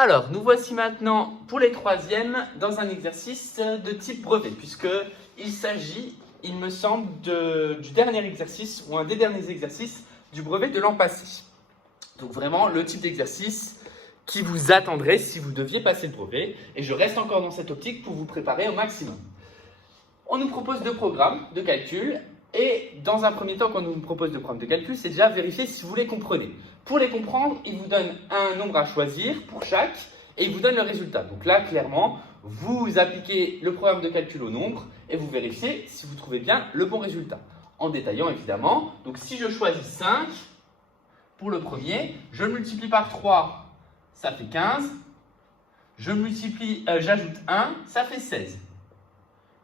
Alors, nous voici maintenant pour les troisièmes dans un exercice de type brevet, puisqu'il s'agit, il me semble, du dernier exercice ou un des derniers exercices du brevet de l'an passé. Donc vraiment le type d'exercice qui vous attendrait si vous deviez passer le brevet. Et je reste encore dans cette optique pour vous préparer au maximum. On nous propose deux programmes de calcul. Et dans un premier temps, quand on nous propose deux programmes de calcul, c'est déjà vérifier si vous les comprenez. Pour les comprendre, il vous donne un nombre à choisir pour chaque et il vous donne le résultat. Donc là, clairement, vous appliquez le programme de calcul au nombre et vous vérifiez si vous trouvez bien le bon résultat. En détaillant évidemment. Donc si je choisis 5 pour le premier, je le multiplie par 3, ça fait 15. J'ajoute 1, ça fait 16.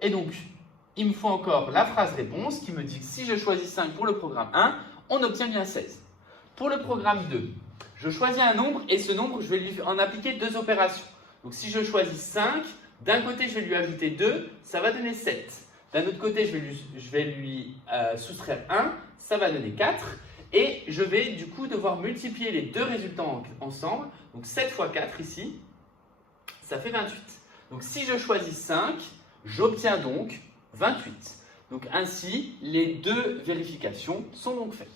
Et donc, il me faut encore la phrase réponse qui me dit que si je choisis 5 pour le programme 1, on obtient bien 16. Pour le programme 2, je choisis un nombre et ce nombre, je vais lui en appliquer deux opérations. Donc si je choisis 5, d'un côté je vais lui ajouter 2, ça va donner 7. D'un autre côté, je vais lui soustraire 1, ça va donner 4. Et je vais du coup devoir multiplier les deux résultats ensemble. Donc 7 fois 4 ici, ça fait 28. Donc si je choisis 5, j'obtiens donc 28. Donc ainsi, les deux vérifications sont donc faites.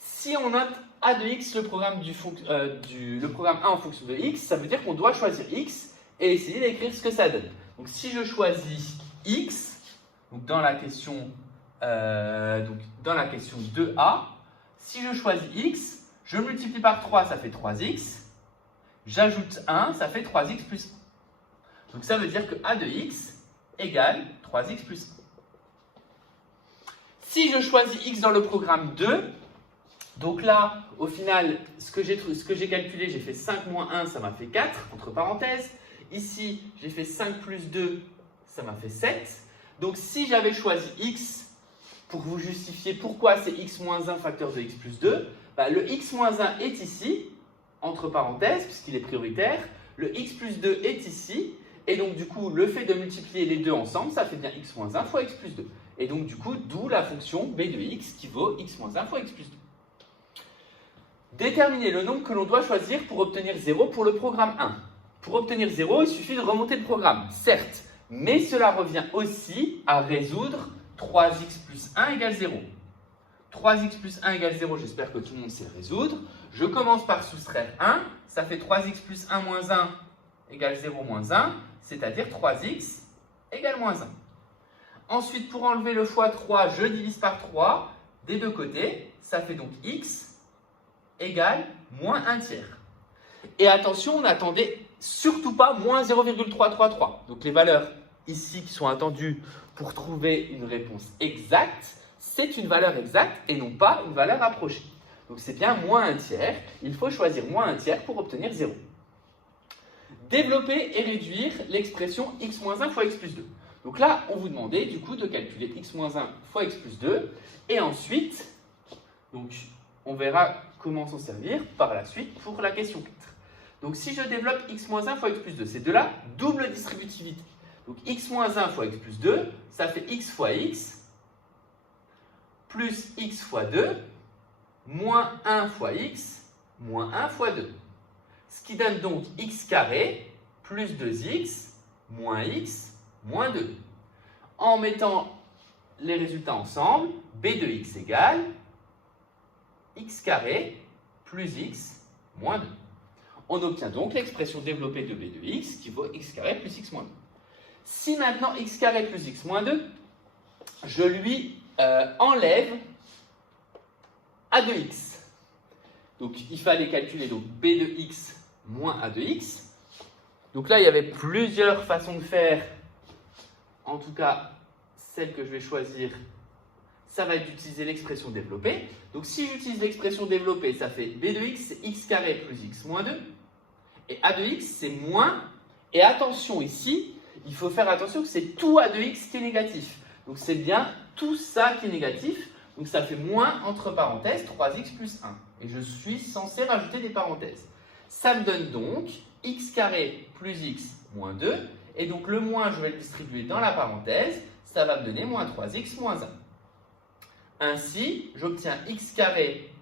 Si on note a de x, le programme 1 en fonction de x, ça veut dire qu'on doit choisir x et essayer d'écrire ce que ça donne. Donc si je choisis x, donc dans la question 2a, si je choisis x, je multiplie par 3, ça fait 3x. J'ajoute 1, ça fait 3x plus 1. Donc ça veut dire que a de x égale 3x plus 1. Si je choisis x dans le programme 2, donc là, au final, ce que j'ai calculé, j'ai fait 5 moins 1, ça m'a fait 4, entre parenthèses. Ici, j'ai fait 5 plus 2, ça m'a fait 7. Donc si j'avais choisi x, pour vous justifier pourquoi c'est x moins 1 facteur de x plus 2, le x moins 1 est ici, entre parenthèses, puisqu'il est prioritaire. Le x plus 2 est ici. Et donc, du coup, le fait de multiplier les deux ensemble, ça fait bien x moins 1 fois x plus 2. Et donc, du coup, d'où la fonction b de x qui vaut x moins 1 fois x plus 2. Déterminer le nombre que l'on doit choisir pour obtenir 0 pour le programme 1. Pour obtenir 0, il suffit de remonter le programme, certes, mais cela revient aussi à résoudre 3x plus 1 égale 0. 3x plus 1 égale 0, j'espère que tout le monde sait le résoudre. Je commence par soustraire 1, ça fait 3x plus 1 moins 1 égale 0 moins 1, c'est-à-dire 3x égale moins 1. Ensuite, pour enlever le fois 3, je divise par 3 des deux côtés, ça fait donc x égale moins 1 tiers. Et attention, on n'attendait surtout pas moins 0,333. Donc les valeurs ici qui sont attendues pour trouver une réponse exacte, c'est une valeur exacte et non pas une valeur approchée. Donc c'est bien moins 1 tiers. Il faut choisir moins 1 tiers pour obtenir 0. Développer et réduire l'expression x moins 1 fois x plus 2. Donc là, on vous demandait du coup de calculer x moins 1 fois x plus 2. Et ensuite, donc, on verra comment s'en servir par la suite pour la question 4. Donc si je développe x moins 1 fois x plus 2, c'est de la double distributivité. Donc x moins 1 fois x plus 2, ça fait x fois x, plus x fois 2, moins 1 fois x, moins 1 fois 2. Ce qui donne donc x carré plus 2x, moins x, moins 2. En mettant les résultats ensemble, b de x égale x carré plus x moins 2. On obtient donc l'expression développée de b de x qui vaut x carré plus x moins 2. Si maintenant x carré plus x moins 2, je lui enlève a de x. Donc il fallait calculer donc b de x moins a de x. Donc là, il y avait plusieurs façons de faire. En tout cas, celle que je vais choisir, ça va être d'utiliser l'expression développée. Donc si j'utilise l'expression développée, ça fait b de x, c'est x carré plus x moins 2. Et a de x, c'est moins. Et attention ici, il faut faire attention que c'est tout a de x qui est négatif. Donc c'est bien tout ça qui est négatif. Donc ça fait moins, entre parenthèses, 3x plus 1. Et je suis censé rajouter des parenthèses. Ça me donne donc x carré plus x moins 2. Et donc le moins, je vais le distribuer dans la parenthèse. Ça va me donner moins 3x moins 1. Ainsi, j'obtiens x carré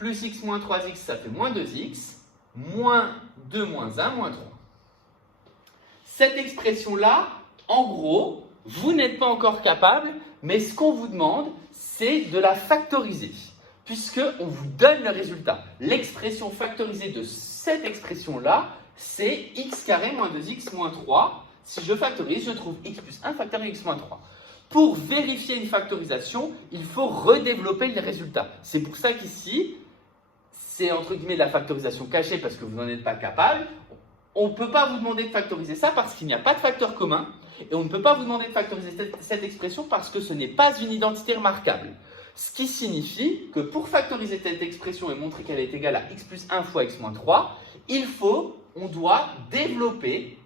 plus x moins 3x, ça fait moins 2x. moins 2 moins 1 moins 3. Cette expression-là, en gros, vous n'êtes pas encore capable, mais ce qu'on vous demande, c'est de la factoriser, puisqu'on vous donne le résultat. L'expression factorisée de cette expression-là, c'est x carré moins 2x moins 3. Si je factorise, je trouve x plus 1 facteur de x moins 3. Pour vérifier une factorisation, il faut redévelopper le résultat. C'est pour ça qu'ici, c'est entre guillemets de la factorisation cachée parce que vous n'en êtes pas capable. On ne peut pas vous demander de factoriser ça parce qu'il n'y a pas de facteur commun. Et on ne peut pas vous demander de factoriser cette expression parce que ce n'est pas une identité remarquable. Ce qui signifie que pour factoriser cette expression et montrer qu'elle est égale à x plus 1 fois x moins 3, on doit développer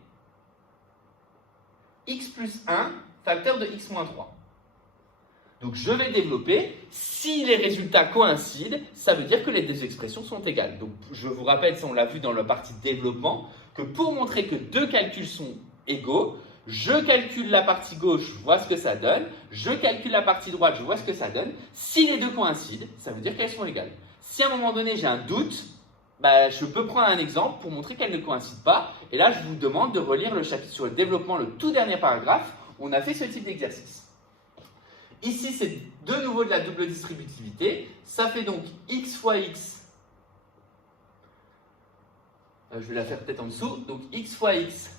x plus 1 facteur de x moins 3. Donc je vais développer, si les résultats coïncident, ça veut dire que les deux expressions sont égales. Donc je vous rappelle, ça on l'a vu dans la partie développement, que pour montrer que deux calculs sont égaux, je calcule la partie gauche, je vois ce que ça donne, je calcule la partie droite, je vois ce que ça donne. Si les deux coïncident, ça veut dire qu'elles sont égales. Si à un moment donné j'ai un doute, je peux prendre un exemple pour montrer qu'elles ne coïncident pas. Et là, je vous demande de relire le chapitre sur le développement, le tout dernier paragraphe. On a fait ce type d'exercice. Ici, c'est de nouveau de la double distributivité. Ça fait donc x fois x. Je vais la faire peut-être en dessous. Donc x fois x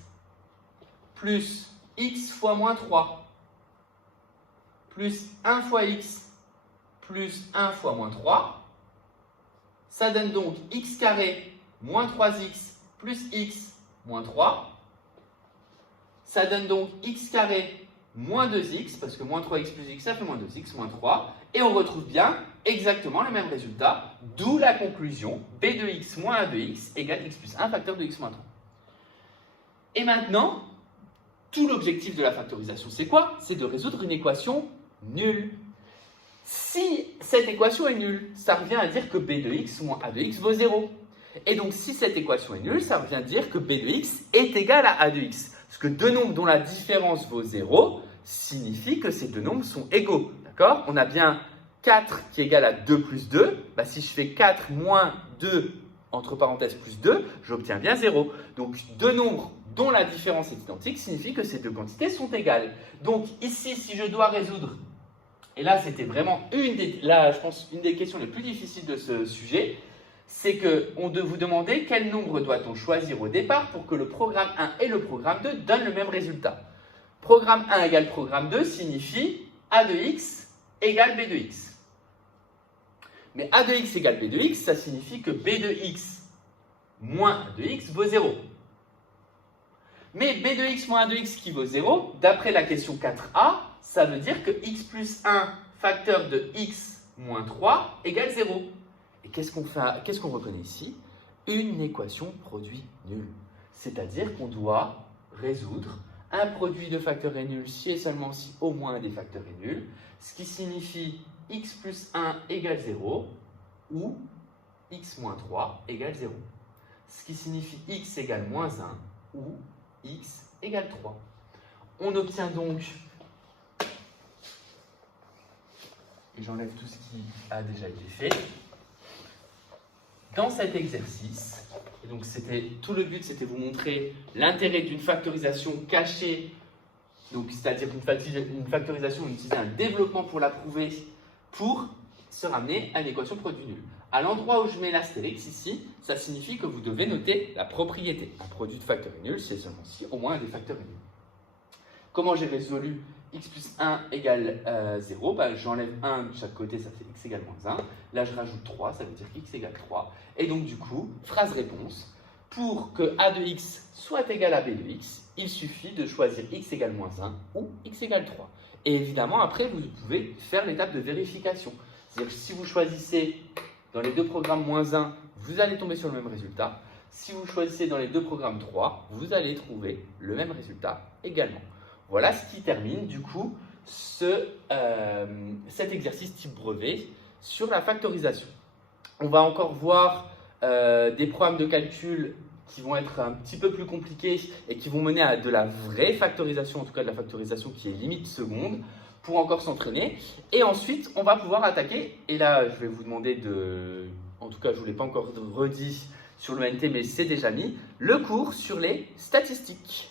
plus x fois moins 3 plus 1 fois x plus 1 fois moins 3. Ça donne donc x carré moins 3x plus x moins 3. Ça donne donc x carré moins 2x, parce que moins 3x plus x, ça fait moins 2x, moins 3. Et on retrouve bien exactement le même résultat, d'où la conclusion b de x moins a de x égale x plus 1 facteur de x moins 3. Et maintenant, tout l'objectif de la factorisation, c'est quoi? C'est de résoudre une équation nulle. Si cette équation est nulle, ça revient à dire que b de x moins a de x vaut 0. Et donc, si cette équation est nulle, ça revient à dire que b de x est égal à a de x. Parce que deux nombres dont la différence vaut 0 signifie que ces deux nombres sont égaux. D'accord? On a bien 4 qui est égal à 2 plus 2. Si je fais 4 moins 2, entre parenthèses, plus 2, j'obtiens bien 0. Donc, deux nombres dont la différence est identique signifie que ces deux quantités sont égales. Donc, ici, si je dois résoudre, et là, c'était vraiment une des questions les plus difficiles de ce sujet, c'est qu'on de vous demander quel nombre doit-on choisir au départ pour que le programme 1 et le programme 2 donnent le même résultat. Programme 1 égale programme 2 signifie a de x égale b de x. Mais a de x égale b de x, ça signifie que b de x moins a de x vaut 0. Mais b de x moins a de x qui vaut 0, d'après la question 4a, ça veut dire que x plus 1 facteur de x moins 3 égale 0. Et qu'est-ce qu'on reconnaît ici? Une équation produit nul. C'est-à-dire qu'on doit résoudre un produit de facteurs est nul si et seulement si au moins un des facteurs est nul, ce qui signifie x plus 1 égale 0 ou x moins 3 égale 0. Ce qui signifie x égale moins 1 ou x égale 3. On obtient donc, et j'enlève tout ce qui a déjà été fait, dans cet exercice, et donc tout le but c'était vous montrer l'intérêt d'une factorisation cachée, donc c'est-à-dire une factorisation, on utilise un développement pour la prouver, pour se ramener à une équation produit nul. À l'endroit où je mets l'astérix ici, ça signifie que vous devez noter la propriété. Un produit de facteur est nul, c'est seulement si au moins un des facteurs est nul. Comment j'ai résolu x plus 1 égale 0, j'enlève 1 de chaque côté, ça fait x égale moins 1. Là, je rajoute 3, ça veut dire x égale 3. Et donc, du coup, phrase-réponse, pour que a de x soit égal à b de x, il suffit de choisir x égale moins 1 ou x égale 3. Et évidemment, après, vous pouvez faire l'étape de vérification. C'est-à-dire que si vous choisissez dans les deux programmes moins 1, vous allez tomber sur le même résultat. Si vous choisissez dans les deux programmes 3, vous allez trouver le même résultat également. Voilà ce qui termine du coup cet exercice type brevet sur la factorisation. On va encore voir des programmes de calcul qui vont être un petit peu plus compliqués et qui vont mener à de la vraie factorisation, en tout cas de la factorisation qui est limite seconde, pour encore s'entraîner. Et ensuite, on va pouvoir attaquer, et là je vais vous demander en tout cas je ne vous l'ai pas encore redit, sur le NT, mais c'est déjà mis, le cours sur les statistiques.